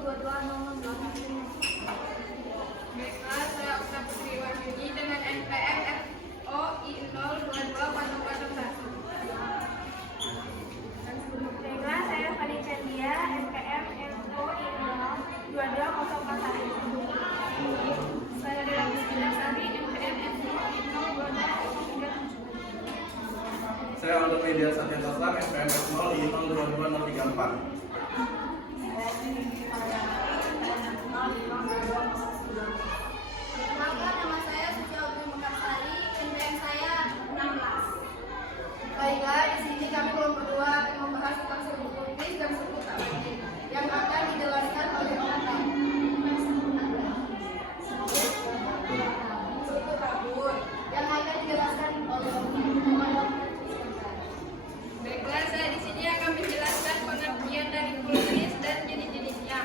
Baiklah, saya Okta Putri Wahyuni dengan NPM FOI 0221001. Baiklah, saya Fani Candia, NPM FOI 02201. Saya Dela Puspinasari, NPM FOI 02203. Saya Aldo Media Satya Taslam, NPM 0I022034. Nama saya Suci Audrey Mekarsari, NPM saya 16. Baiklah, di sini kami berdua akan membahas tentang serbuk kultis dan serbuk tak wajib yang akan dijelaskan oleh Okta. Serbuk kabur yang akan dijelaskan oleh Okta. Baiklah, saya di sini akan menjelaskan pengertian dari kultis dan jenis-jenisnya.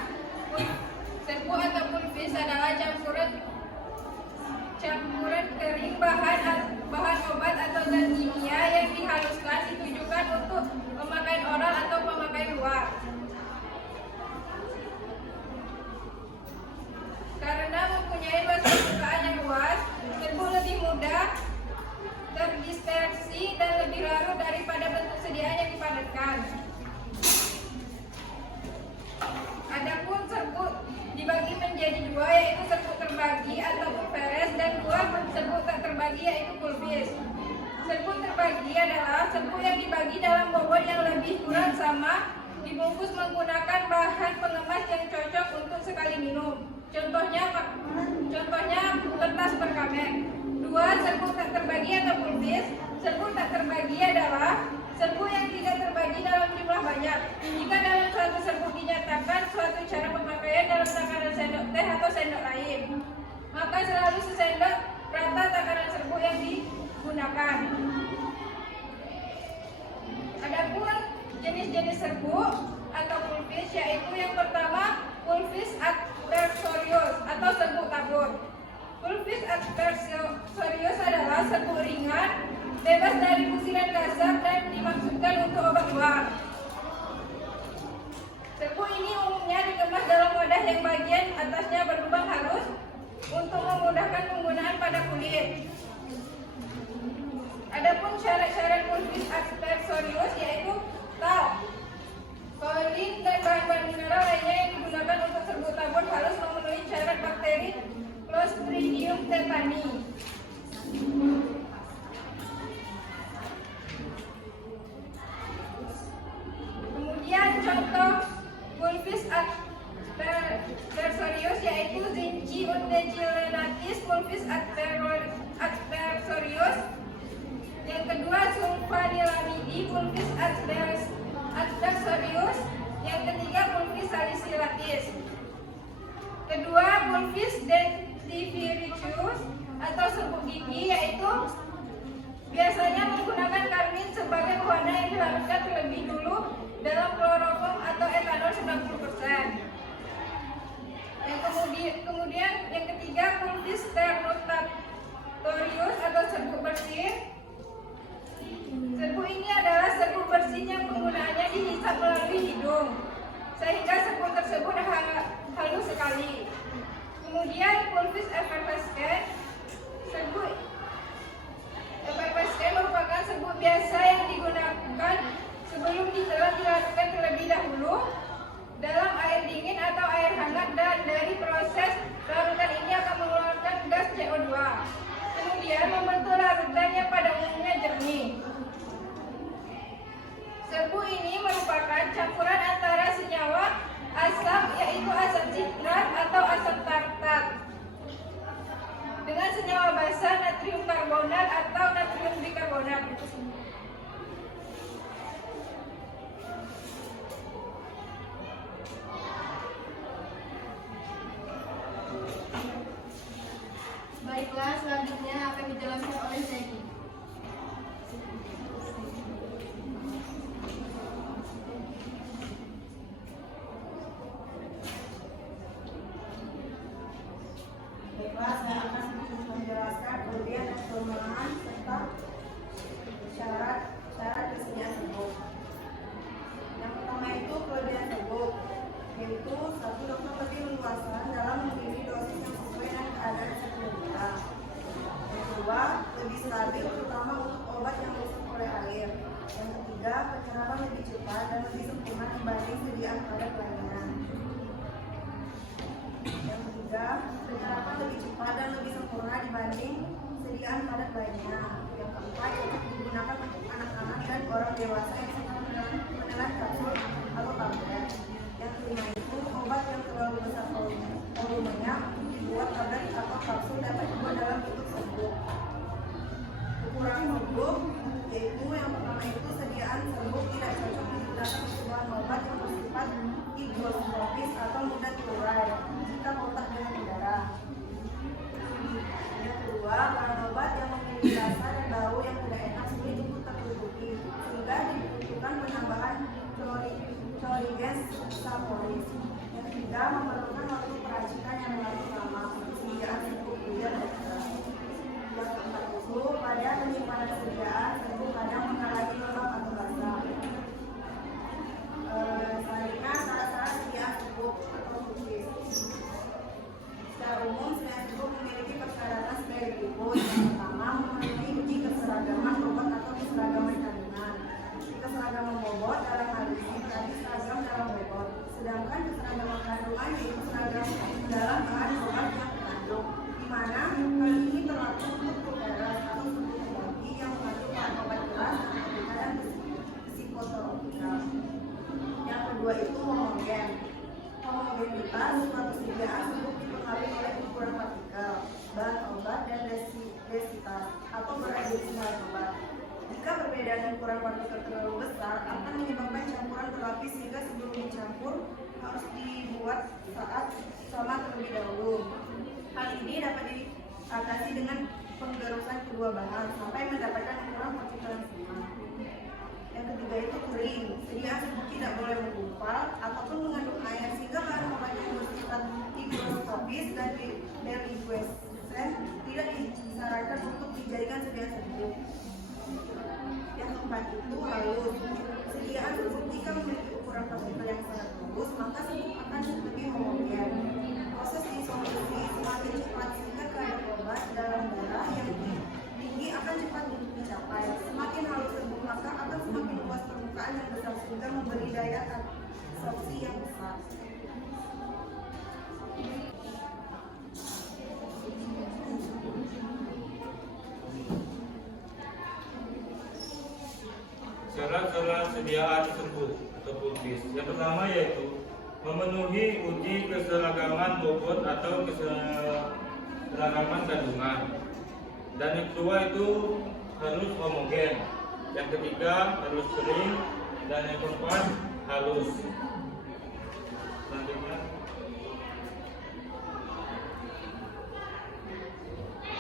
Serbuk atau kultis adalah campuran kering bahan obat atau zat kimia yang dihaluskan ditujukan untuk pemakaian oral atau pemakaian luar. Karena mempunyai luas penggunaan yang luas, serbuk lebih mudah terdispersi dan lebih larut daripada bentuk sediaan yang dipadatkan. Adapun serbuk dibagi menjadi dua, yaitu serbuk terbagi atau peres, dan dua serbuk tak terbagi, yaitu kulfis. Serbuk terbagi adalah serbuk yang dibagi dalam bobot yang lebih kurang sama, dibungkus menggunakan bahan pengemas yang cocok untuk sekali minum. Contohnya kertas perkamen. Dua serbuk tak terbagi atau kulfis. Serbuk tak terbagi adalah serbuk yang tidak terbagi dalam jumlah banyak. Jika dalam suatu serbuk dinyatakan suatu cara pemakaian dalam takaran sendok teh atau sendok lain, maka selalu sesendok rata takaran serbuk yang digunakan. Adapun jenis-jenis serbuk atau kulfis, yaitu yang pertama kulfis adversorius atau serbuk tabur. Kulfis adversorius adalah serbuk ringan, bebas dari busiran kasar dan dimaksudkan untuk obat luar. Serbuk ini umumnya dikemas dalam wadah yang bagian atasnya berlubang halus untuk memudahkan penggunaan pada kulit. Adapun syarat-syarat kulfis adversorius yaitu tal, kolin, dan bahan-bahan mineral lainnya yang digunakan untuk serbuk tabur harus memenuhi syarat bakteri Clostridium tetani. Kemudian contoh kulfis adversorius yaitu Zinci undecillenatis kulfis adversorius. Yang kedua sulfanilamidi kulfis adversorius. Yang ketiga kulfis salicilatis. Kedua kulfis dentifricaceus atau serbuk gigi, yaitu biasanya menggunakan karmin sebagai pewarna yang dilarutkan terlebih dulu dalam kloroform atau etanol 90%. Kemudian yang ketiga kulfis sternotatorius atau serbuk bersih. Serbuk ini adalah serbuk bersih yang penggunaannya dihisap melalui hidung, sehingga serbuk tersebut halus sekali. Kemudian kulfis effervescens. Serbuk effervescens merupakan serbuk biasa yang digunakan sebelum ditelan dilarutkan terlebih dahulu dalam air dingin atau air hangat, dan dari proses larutan ini akan mengeluarkan gas CO2. Kemudian membentuk larutan yang pada umumnya jernih. Serbuk ini merupakan campuran antara senyawa asam, yaitu asam sitrat atau asam tartar, dengan senyawa basa natrium karbonat atau natrium bikarbonat. Baiklah, selanjutnya akan dijelaskan oleh Zeki. Baiklah, saya akan menjelaskan kelebihan dan kelemahan serta syarat kesediaan serbuk. Yang pertama itu kelebihan serbuk, yaitu Satu, dokter lebih leluasa dalam memilih dosis yang sesuai dengan keadaan si penderita. Yang kedua, lebih stabil terutama untuk obat yang diusap oleh air. Yang ketiga, penyerapan lebih cepat dan lebih sempurna dibanding sediaan padat lainnya. Yang ketiga, penyerapan lebih cepat dan lebih sempurna dibanding sediaan padat lainnya. Yang keempat, digunakan untuk anak-anak dan orang dewasa yang sedang menelan kapsul atau tablet. Yang kelima itu, obat yang terlalu besar volumenya dibuat tablet atau kapsul dapat dibuat dalam bentuk serbuk. Kekurangan serbuk yaitu yang pertama itu sediaan serbuk tidak cocok digunakan untuk bahan obat yang bersifat higroscopis atau mudah terurai jika kontak dengan udara. Yang kedua, bahan obat yang memiliki rasa dan bau yang tidak enak sulit untuk tertutupi sehingga dibutuhkan penambahan chlorigens sulfuris. Yang ketiga, memerlukan waktu peracikan yang relatif lama untuk sediaan serbuk dan dokter. Yang keempat itu, pada penyimpanan sediaan serbuk kadang mengalami lembab atau basah. Selanjutnya, syarat-syarat sediaan serbuk atau cookies. Secara umum, sediaan serbuk memiliki persyaratan sebagai berikut. Yang pertama, memenuhi uji keseragaman obat atau keseragaman kandungan. Keseragaman bobot dalam hal ini berarti seragam dalam bobot. Sedangkan keseragaman kandungan yaitu seragam dalam bahan obat yang terkandung, di mana hal ini berlaku untuk pulveras atau serbuk terbagi yang mengandung bahan obat keras dan psikotropika. Yang kedua itu homogen. Homogenitas suatu sediaan serbuk dipengaruhi oleh ukuran partikel, bahan obat, dan densitas atau berat dari bahan obat. Jika perbedaan ukuran partikel terlalu besar akan menyebabkan campuran berlapis sehingga sebelum dicampur harus dibuat sama terlebih dahulu. Hal ini dapat diatasi dengan penggerusan kedua bahan sampai mendapatkan ukuran partikel yang sama. Yang ketiga itu kering. Sediaan serbuk tidak boleh menggumpal ataupun mengandung air sehingga bahan obat yang bersifat higroscopis dan deliquescent tidak disarankan untuk dijadikan sediaan serbuk. Yang keempat itu halus. Sediaan serbuk jika memiliki ukuran partikel yang sangat bagus, maka serbuk akan lebih homogen. Proses disolusi semakin cepat sehingga kadar obat dalam darah yang tinggi akan cepat dicapai. Semakin halus serbuk maka akan semakin luas permukaan yang besar sehingga memberi daya absorpsi yang besar. Syarat-syarat sediaan serbuk atau cookies. Yang pertama yaitu memenuhi uji keseragaman bobot atau keseragaman kandungan. Dan yang kedua itu harus homogen. Yang ketiga harus kering. Dan yang keempat halus. Selanjutnya.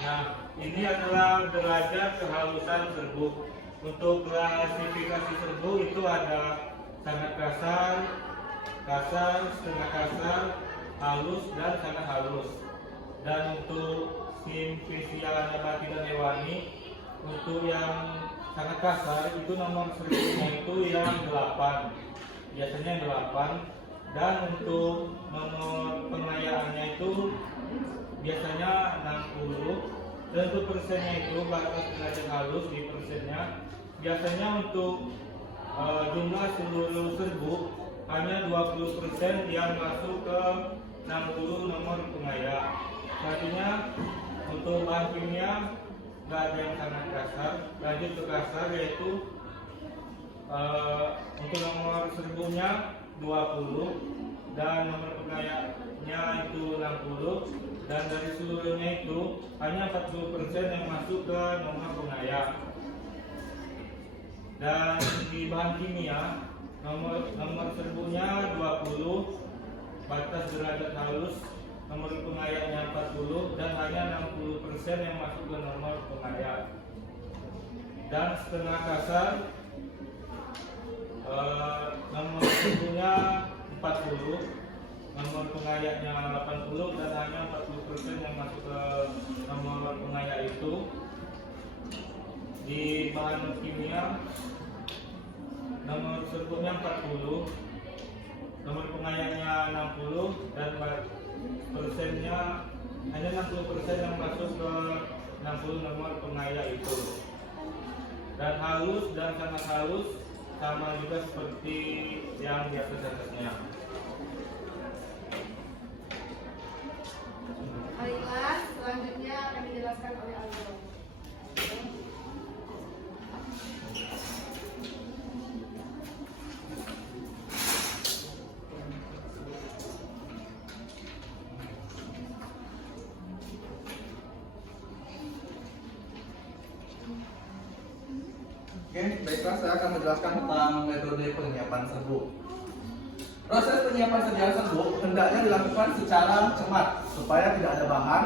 Nah, ini adalah derajat kehalusan serbuk. Untuk klasifikasi serbuk itu ada sangat kasar, setengah kasar, halus, dan sangat halus. Dan untuk simplisia nabati dan hewani, untuk yang sangat kasar itu nomor serbuknya itu yang 8, biasanya 8. Dan untuk nomor pengayaannya itu biasanya 60. Dan untuk persennya itu batas derajat halus di persennya. Biasanya untuk jumlah seluruh serbuk hanya 20% yang masuk ke 60 nomor pengaya. Selanjutnya untuk bahan kimia nggak ada yang sangat kasar. Lanjut ke kasar yaitu untuk nomor serbuknya 20 dan nomor pengayanya itu 60. Dan dari seluruhnya itu hanya 40% yang masuk ke nomor pengaya. Dan di bahan kimia nomor serbuknya 20, batas derajat halus, nomor pengayanya 40 dan hanya 60% yang masuk ke nomor pengaya. Dan setengah kasar nomor serbuknya 40, nomor pengayanya 80 dan hanya 40% yang masuk ke nomor pengaya itu. Di bahan kimia nomor serbuknya 40, nomor pengayanya 60 ada 60% yang masuk ke 60 nomor pengaya itu. Dan halus dan sangat halus sama juga seperti yang di atasnya. Baiklah, selanjutnya akan dijelaskan oleh Aldo. Oke, baiklah, saya akan menjelaskan tentang metode penyiapan serbuk. Proses penyiapan sediaan serbuk hendaknya dilakukan secara cermat supaya tidak ada bahan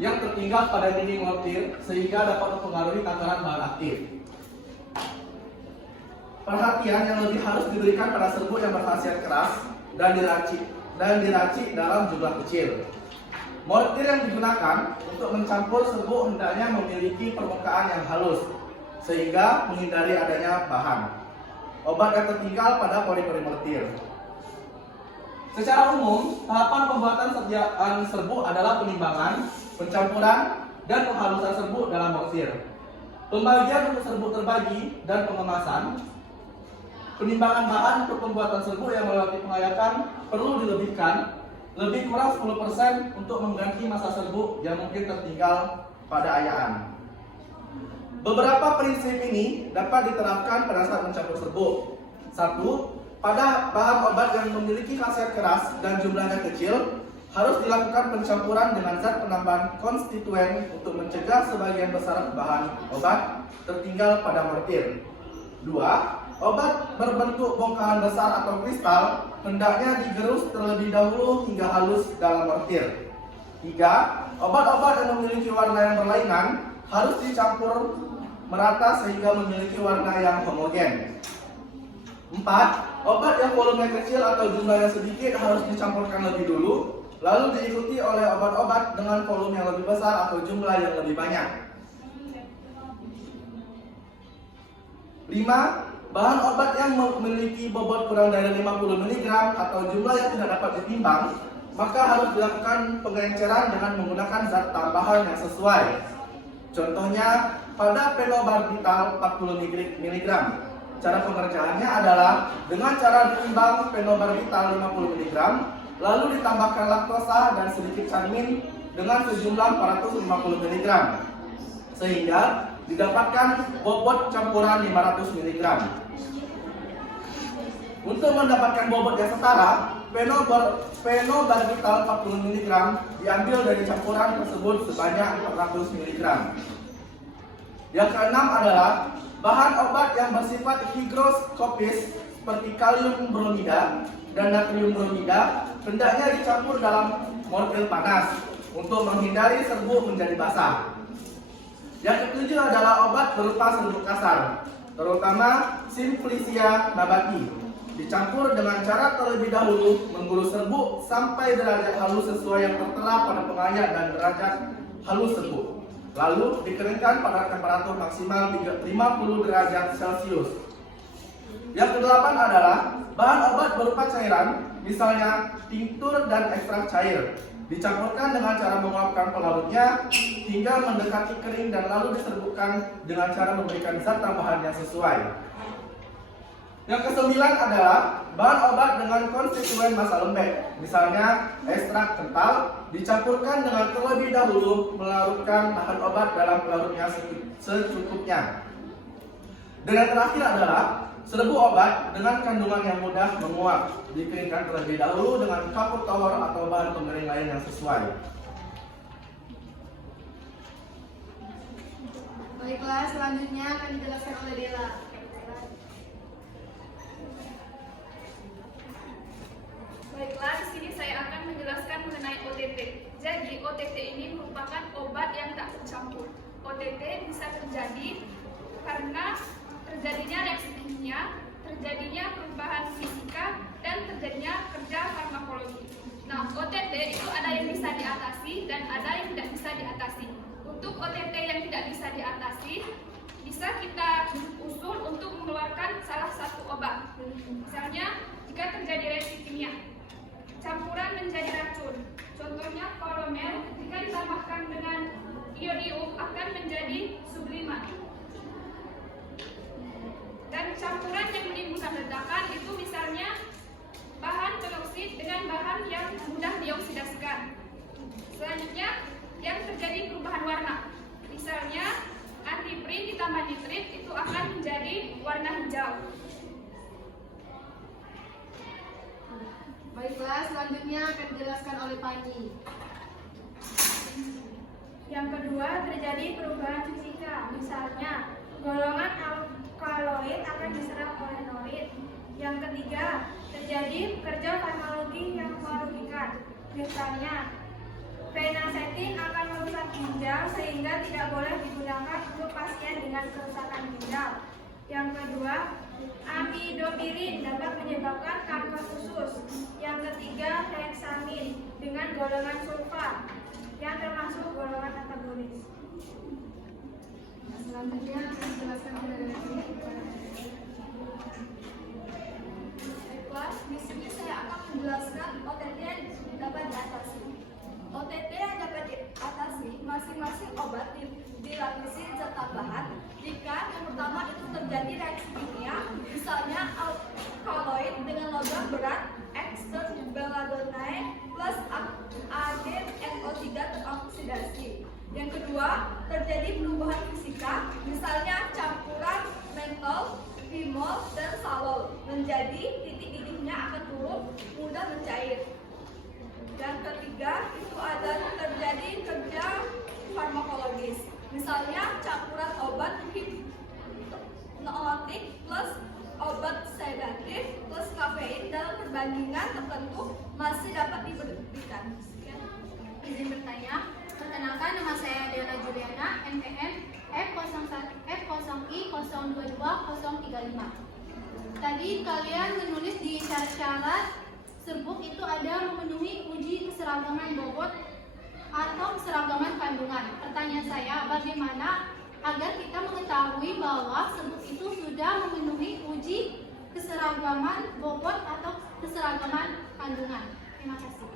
yang tertinggal pada dinding mortir sehingga dapat mempengaruhi takaran bahan aktif. Perhatian yang lebih harus diberikan pada serbuk yang berkhasiat keras dan diracik dalam jumlah kecil. Mortir yang digunakan untuk mencampur serbuk hendaknya memiliki permukaan yang halus sehingga menghindari adanya bahan obat yang tertinggal pada pori-pori mortir. Secara umum, tahapan pembuatan sediaan serbuk adalah penimbangan, pencampuran, dan penghalusan serbuk dalam mortir. Pembagian untuk serbuk terbagi dan pengemasan. Penimbangan bahan untuk pembuatan serbuk yang melewati pengayakan perlu dilebihkan lebih kurang 10% untuk mengganti masa serbuk yang mungkin tertinggal pada ayaan. Beberapa prinsip ini dapat diterapkan pada saat mencampur serbuk. 1. Pada bahan obat yang memiliki khasiat keras dan jumlahnya kecil, harus dilakukan pencampuran dengan zat penambahan konstituen untuk mencegah sebagian besar bahan obat tertinggal pada mortir. 2. Obat berbentuk bongkahan besar atau kristal hendaknya digerus terlebih dahulu hingga halus dalam mortir. 3. Obat-obat yang memiliki warna yang berlainan harus dicampur merata sehingga memiliki warna yang homogen. 4. Obat yang volumenya kecil atau jumlahnya sedikit harus dicampurkan lebih dulu, lalu diikuti oleh obat-obat dengan volume yang lebih besar atau jumlah yang lebih banyak. 5. Bahan obat yang memiliki bobot kurang dari 50 mg atau jumlah yang tidak dapat ditimbang, maka harus dilakukan pengenceran dengan menggunakan zat tambahan yang sesuai. Contohnya pada phenobarbital 40 mg. Cara pengerjaannya adalah dengan cara ditimbang phenobarbital 50 mg, lalu ditambahkan laktosa dan sedikit cermin dengan sejumlah 450 mg, sehingga didapatkan bobot campuran 500 mg. Untuk mendapatkan bobot yang setara, phenobarbital 40 mg diambil dari campuran tersebut sebanyak 400 mg. Yang keenam adalah bahan obat yang bersifat higroskopis seperti kalium bromida dan natrium bromida hendaknya dicampur dalam mortil panas untuk menghindari serbuk menjadi basah. Yang ketujuh adalah obat berupa serbuk kasar, terutama Simplicia nabati, dicampur dengan cara terlebih dahulu menggulung serbuk sampai derajat halus sesuai yang tertera pada pengayat dan derajat halus serbuk. Lalu dikeringkan pada temperatur maksimal 50 derajat Celcius. Yang kedelapan adalah bahan obat berupa cairan, misalnya tinktur dan ekstrak cair, dicampurkan dengan cara menguapkan pelarutnya hingga mendekati kering dan lalu diserbukkan dengan cara memberikan zat tambahan yang sesuai. Yang kesembilan adalah bahan obat dengan konstituen massa lembek, misalnya ekstrak kental, dicampurkan dengan terlebih dahulu melarutkan bahan obat dalam pelarutnya secukupnya. Dan yang terakhir adalah serbuk obat dengan kandungan yang mudah menguap, dikeringkan terlebih dahulu dengan kapur tower atau bahan pengering lain yang sesuai. Baiklah, selanjutnya akan dijelaskan oleh Dela. Baiklah, di sini saya akan menjelaskan mengenai OTT. Jadi, OTT ini merupakan obat yang tak tercampur. OTT bisa terjadi karena terjadinya reaksi kimia, terjadinya perubahan fisika, dan terjadinya kerja farmakologi. Nah, OTT itu ada yang bisa diatasi dan ada yang tidak bisa diatasi. Untuk OTT yang tidak bisa diatasi, bisa kita usul untuk mengeluarkan salah satu obat. Misalnya, jika terjadi reaksi kimia, campuran menjadi racun. Contohnya kolomer, jika ditambah perubahan warna. Misalnya antiprint ditambah nitrit itu akan menjadi warna hijau. Baiklah, selanjutnya akan dijelaskan oleh Pani. Yang kedua, terjadi perubahan fisika. Misalnya, golongan alkaloid akan diserap oleh norit. Yang ketiga, terjadi kerja farmakologi yang merugikan. Misalnya, fenacetin akan merusak ginjal sehingga tidak boleh digunakan untuk pasien dengan kerusakan ginjal. Yang kedua, amidopirin dapat menyebabkan kanker usus. Yang ketiga, heksamin dengan golongan sulfat yang termasuk golongan antagonis. Selanjutnya akan dijelaskan oleh Lesti. Baiklah, di sini saya akan menjelaskan OTT yang dapat diatasi. OTT yang dapat diatasi masing-masing obat dilapisi zat tambahan jika yang pertama itu terjadi reaksi kimia, misalnya alkaloid dengan logam berat ester belladonnae plus agen NO3 teroksidasi. Yang kedua, terjadi perubahan fisika, misalnya campuran mentol, bimol, dan salol menjadi titik didihnya akan turun, mudah mencair. Yang ketiga, itu ada terjadi kerja farmakologis, misalnya campuran obat hipnotik plus obat sedatif plus kafein dalam perbandingan tertentu masih dapat diberikan. Sekian. Izin bertanya. Perkenalkan, nama saya Deona Juliana, NPM F0I022-035. Tadi kalian menulis di syarat-syarat serbuk itu ada memenuhi uji keseragaman bobot atau keseragaman kandungan. Pertanyaan saya, bagaimana agar kita mengetahui bahwa serbuk itu sudah memenuhi uji keseragaman bobot atau keseragaman kandungan? Terima kasih.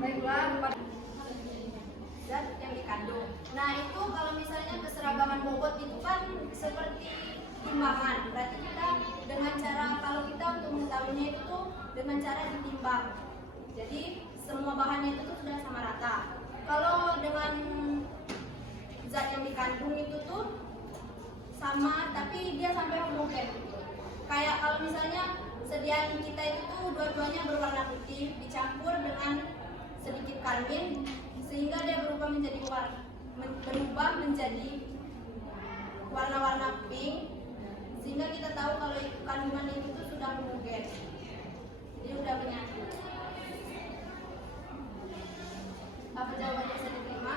Baiklah, zat yang dikandung. Nah, itu kalau misalnya keseragaman bobot itu kan seperti timbangan. Berarti kita dengan cara, kalau kita untuk mengetahuinya itu tuh dengan cara ditimbang. Jadi semua bahannya itu tuh sudah sama rata. Kalau dengan zat yang dikandung itu tuh sama, tapi dia sampai homogen. Kayak kalau misalnya sediaan kita itu tuh dua-duanya berwarna putih dicampur dengan sedikit karmin sehingga dia berubah menjadi warna-warna pink, sehingga kita tahu kalau kandungan itu tuh sudah homogen, jadi udah menyatu. Apa jawabannya bisa diterima?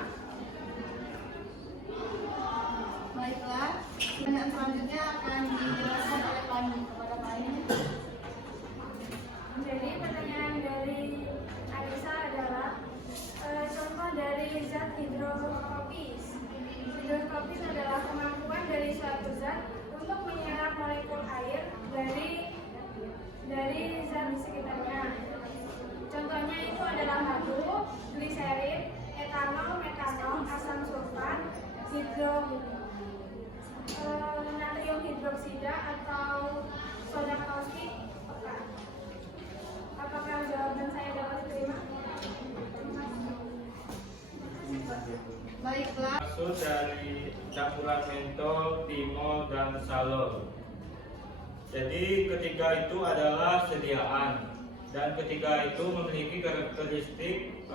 Baiklah, pertanyaan selanjutnya akan dijelaskan oleh Pani. Kepada Pani. Jadi pertanyaan dari Anissa adalah contoh dari zat hidrokopis. Hidrokopis adalah kemampuan dari suatu zat untuk menyerap molekul air dari zat di sekitarnya. Contohnya itu adalah madu, gliserin, etanol, metanol, asam sulfat, natrium hidroksida atau soda kaustik. Apakah jawaban saya dapat diterima? Baiklah. Maksud dari campuran mentol, bimol, dan salol. Jadi ketiga itu adalah sediaan dan ketiga itu memiliki karakteristik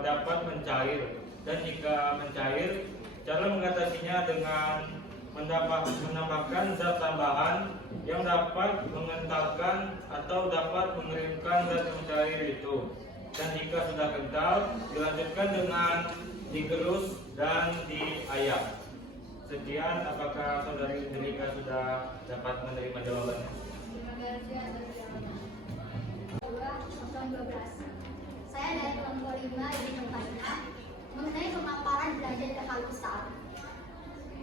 dapat mencair, dan jika mencair cara mengatasinya dengan menambahkan zat tambahan yang dapat mengentalkan atau dapat mengeringkan zat mencair itu. Dan jika sudah kental, dilanjutkan dengan digerus dan diayak. Sekian, apakah saudari Indrika sudah dapat menerima jawabannya? Tahun 12. Saya dari kelompok 5 yang bertanya mengenai pemaparan derajat kehalusan.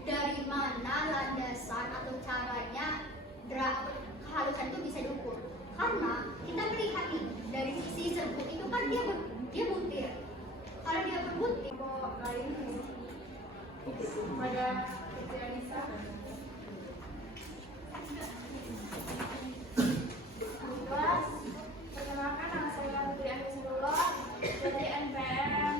Dari mana landasan atau caranya kehalusan itu bisa diukur? Karena kita melihat nih dari sisi serbuk itu kan dia butir. Kalau dia berbutir, kok lain Pada Putri Anissa. Kelas, perkenalkan nama saya Putri Anissa dari NPM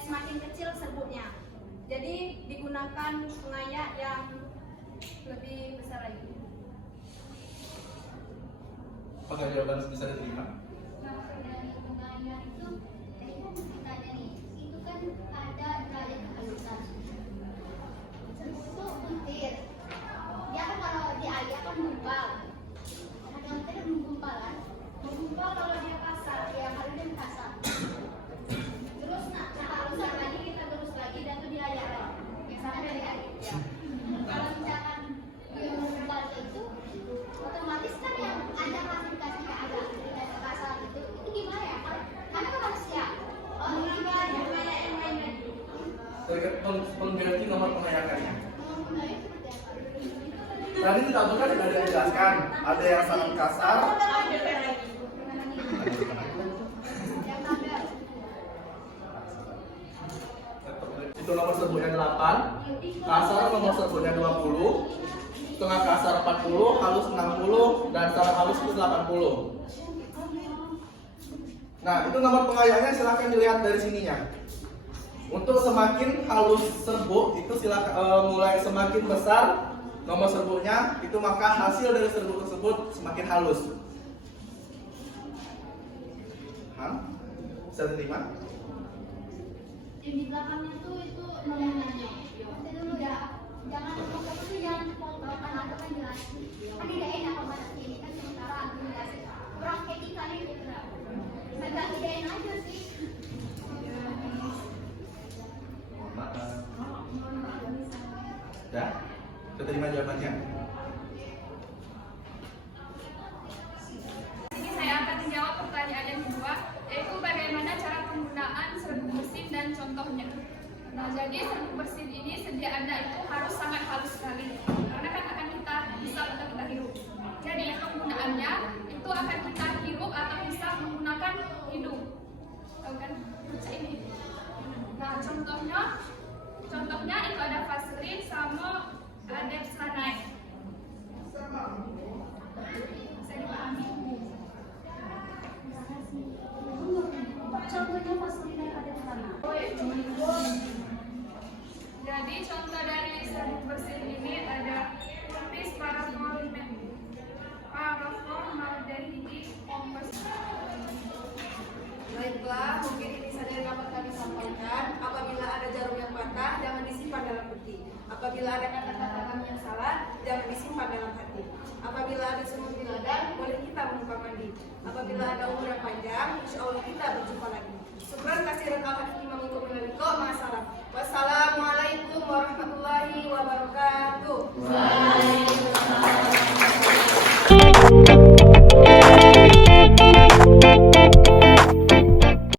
semakin kecil serbuknya. Jadi digunakan pengayak yang lebih besar lagi. Apakah jawaban bisa diterima? Dari pengayak itu kita nih, itu kan ada derajat kehalusan. Serbuk itu lentir. Dia kan kalau diayak kan gumpal. Ada lentir yang menggumpal kan? Menggumpal kalau dia kasar, ya kalau dia kasar. Terus nah kehalusan lagi kita terus lagi dan itu diayak lagi. Sampai diayak. Ya. Kalau misalkan dia menggumpal itu, otomatis kan yang ada klasifikasinya ada kasar itu gimana ya? Karena kan manusia. Oh gimana yang main-main? Pengganti nomor pengayakannya. Seperti apa? Tadi kita bukan sudah dijelaskan, ada yang sangat kasar, Yang ada itu nomor serbuknya 8, kasar nomor serbuknya 20, setengah kasar 40, halus 60, dan secara halus itu 80. Nah, itu nomor pengayaknya silahkan dilihat dari sininya. Untuk semakin halus serbuk itu silakan mulai semakin besar nomor serbuknya, itu maka hasil dari serbuk tersebut semakin halus. Bisa diterima? yang di belakangnya itu nominalnya. Nanti dulu ya, jangan ngomong itu yang kan ada kan jelas. Kan tidak enak kalau bahas ini kan sementara administrasi kurang etika nih gitu. Agak tidak enak aja sih. Ya, kita terima jawabannya. Ini saya akan menjawab pertanyaan yang kedua, yaitu bagaimana cara penggunaan serbuk mesin dan contohnya. Nah, jadi serbuk mesin ini sedia ada itu harus sangat halus sekali, karena kan akan kita bisa untuk kita hirup. Jadi penggunaannya itu akan kita hirup atau bisa menggunakan hidung. Tahu kan? Ini. Nah, contohnya itu ada Vaseline sama ada Sanai. Bisa dipahami? Contohnya Vaseline yang ada di sana. Jadi contoh dari serbuk mesin ini ada Purpose Paraformaldehyde Compost. Baiklah, mungkin ini saja yang dapat kami sampaikan. Apabila ada jarum yang patah, jangan disimpan dalam peti. Apabila ada kata-kata kami yang salah, jangan disimpan dalam hati. Apabila ada semut di ladang, boleh kita menumpang mandi. Apabila ada umur yang panjang, insya Allah kita berjumpa lagi. Syukran kasiran al-hakimah minkum minalikum. Ma'assalam. Wassalamualaikum warahmatullahi wabarakatuh.